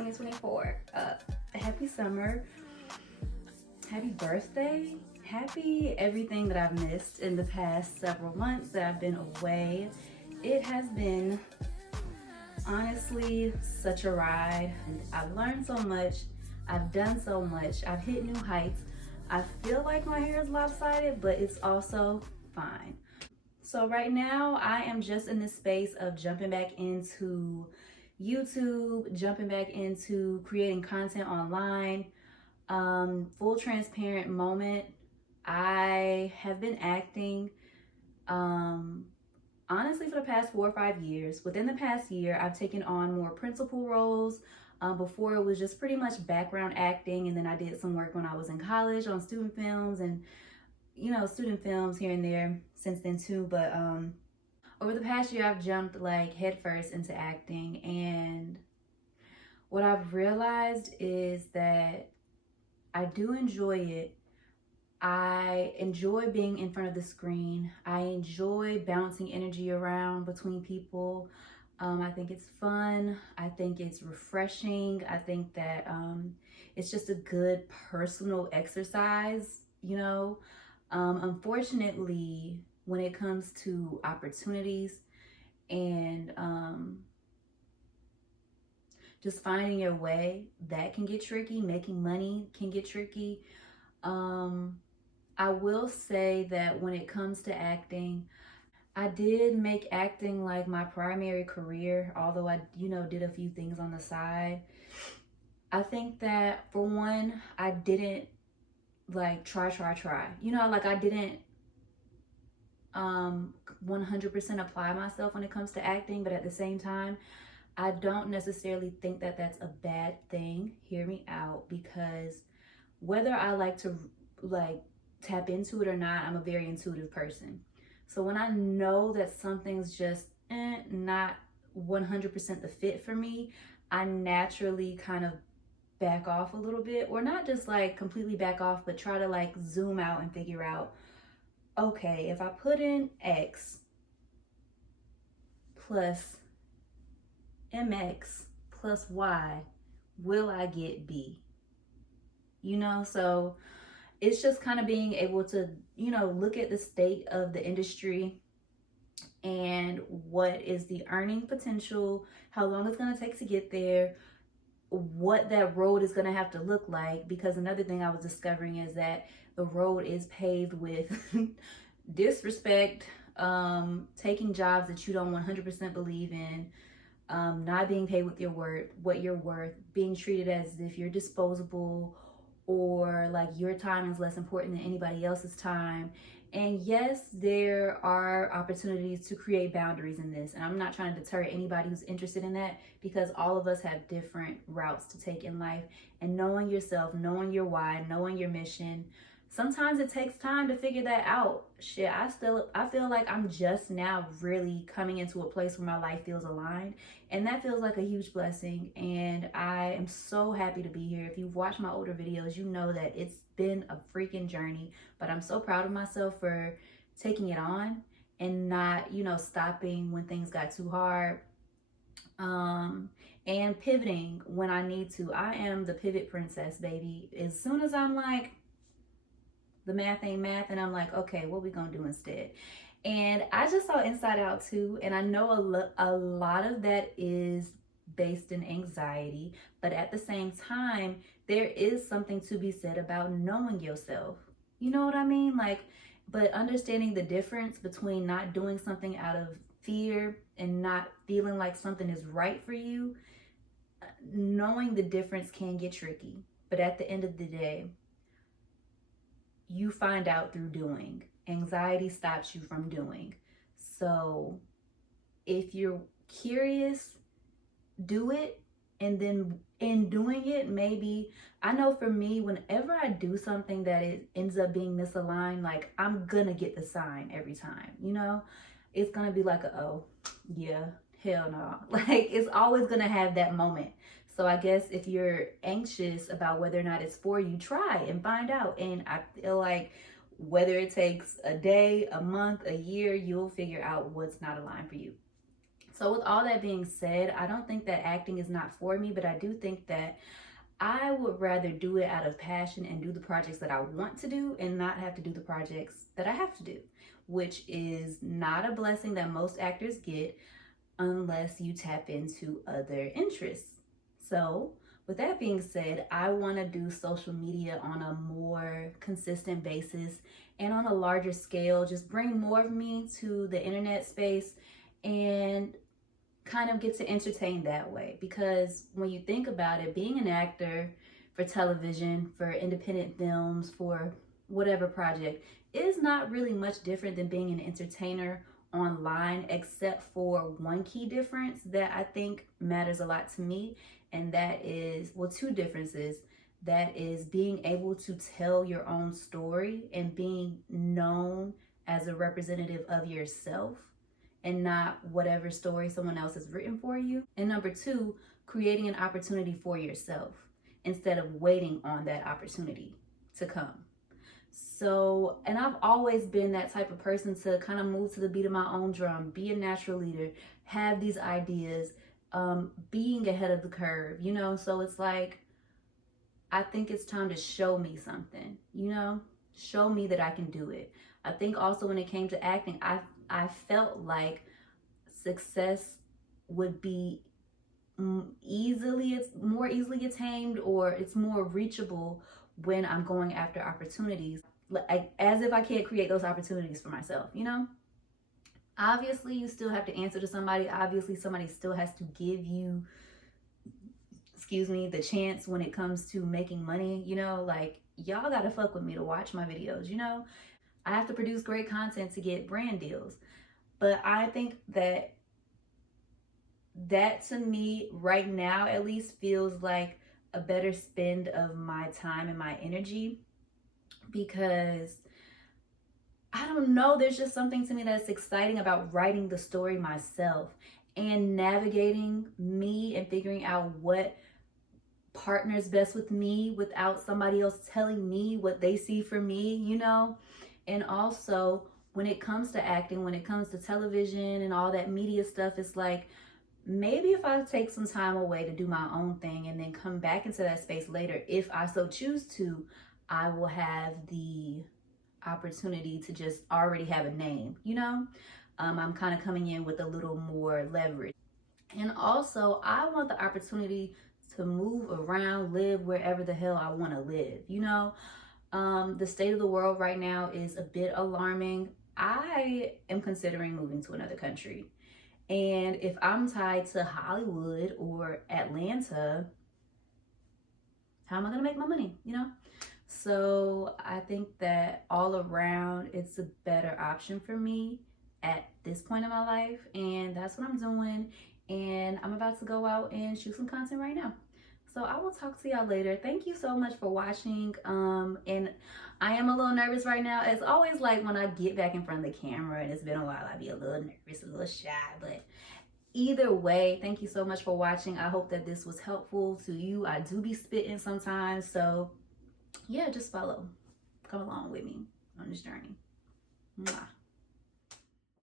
2024. Happy summer, happy birthday, happy everything that I've missed in the past several months that I've been away. It has been honestly such a ride. I've learned so much, I've done so much, I've hit new heights. I feel like my hair is lopsided, but it's also fine. So right now I am just in this space of jumping back into YouTube, jumping back into creating content online. Full transparent moment, I have been acting honestly for the past 4 or 5 years. Within the past year, I've taken on more principal roles. Before it was just pretty much background acting, and then I did some work when I was in college on student films and student films here and there since then too. But over the past year I've jumped like headfirst into acting, and what I've realized is that I do enjoy it. I enjoy being in front of the screen. I enjoy bouncing energy around between people. I think it's fun. I think it's refreshing. I think that it's just a good personal exercise, Unfortunately, when it comes to opportunities and just finding your way, that can get tricky. Making money can get tricky. I will say that when it comes to acting, I did make acting like my primary career, although I, did a few things on the side. I think that for one, I didn't like try. I didn't 100% apply myself when it comes to acting, but at the same time, I don't necessarily think that that's a bad thing. Hear me out, because whether I like to tap into it or not, I'm a very intuitive person. So when I know that something's just not 100% the fit for me, I naturally kind of back off a little bit, or not just like completely back off, but try to like zoom out and figure out, okay, if I put in X plus MX plus Y, will I get B? So it's just kind of being able to, look at the state of the industry and what is the earning potential, how long it's going to take to get there, what that road is going to have to look like. Because another thing I was discovering is that the road is paved with disrespect, taking jobs that you don't 100% believe in, not being paid with what you're worth, being treated as if you're disposable, or like your time is less important than anybody else's time. And yes, there are opportunities to create boundaries in this, and I'm not trying to deter anybody who's interested in that, because all of us have different routes to take in life. And knowing yourself, knowing your why, knowing your mission, sometimes it takes time to figure that out. I feel like I'm just now really coming into a place where my life feels aligned, and that feels like a huge blessing. And I am so happy to be here. If you've watched my older videos, you know that it's been a freaking journey, but I'm so proud of myself for taking it on and not, stopping when things got too hard. And pivoting when I need to. I am the pivot princess, baby. As soon as I'm like, the math ain't math, and I'm like, okay, what we gonna do instead? And I just saw Inside Out 2, and I know a lot of that is based in anxiety, but at the same time, there is something to be said about knowing yourself. You know what I mean? But understanding the difference between not doing something out of fear and not feeling like something is right for you, knowing the difference can get tricky. But at the end of the day, you find out through doing. Anxiety stops you from doing. So if you're curious, do it. And then in doing it, maybe, I know for me, whenever I do something that it ends up being misaligned, like I'm gonna get the sign every time, it's gonna be like, oh yeah, hell no. Like it's always gonna have that moment. So I guess if you're anxious about whether or not it's for you, try and find out. And I feel like whether it takes a day, a month, a year, you'll figure out what's not aligned for you. So with all that being said, I don't think that acting is not for me, but I do think that I would rather do it out of passion and do the projects that I want to do and not have to do the projects that I have to do, which is not a blessing that most actors get unless you tap into other interests. So with that being said, I want to do social media on a more consistent basis and on a larger scale, just bring more of me to the internet space and kind of get to entertain that way. Because when you think about it, being an actor for television, for independent films, for whatever project is not really much different than being an entertainer online, except for one key difference that I think matters a lot to me, and that is, well, two differences. That is being able to tell your own story and being known as a representative of yourself and not whatever story someone else has written for you. And number two, creating an opportunity for yourself instead of waiting on that opportunity to come. So, and I've always been that type of person to kind of move to the beat of my own drum, be a natural leader, have these ideas, being ahead of the curve, you know? So it's like, I think it's time to show me something, you know? Show me that I can do it. I think also when it came to acting, I felt like success would be it's more easily attained, or it's more reachable when I'm going after opportunities, like as if I can't create those opportunities for myself, you know? Obviously, you still have to answer to somebody. Obviously, somebody still has to give you, the chance when it comes to making money, you know? Like, y'all gotta fuck with me to watch my videos, you know? I have to produce great content to get brand deals. But I think that to me right now at least feels like a better spend of my time and my energy, because I don't know, there's just something to me that's exciting about writing the story myself and navigating me and figuring out what partners best with me without somebody else telling me what they see for me, you know? And also, when it comes to acting, when it comes to television and all that media stuff, it's like, maybe if I take some time away to do my own thing and then come back into that space later, if I so choose to, I will have the opportunity to just already have a name, you know? I'm kind of coming in with a little more leverage. And also, I want the opportunity to move around, live wherever the hell I want to live, you know? The state of the world right now is a bit alarming. I am considering moving to another country. And if I'm tied to Hollywood or Atlanta, how am I going to make my money, you know? So I think that all around, it's a better option for me at this point in my life. And that's what I'm doing. And I'm about to go out and shoot some content right now. So I will talk to y'all later. Thank you so much for watching. And I am a little nervous right now. It's always like when I get back in front of the camera and it's been a while, I be a little nervous, a little shy. But either way, thank you so much for watching. I hope that this was helpful to you. I do be spitting sometimes. So yeah, just follow. Come along with me on this journey. Mwah.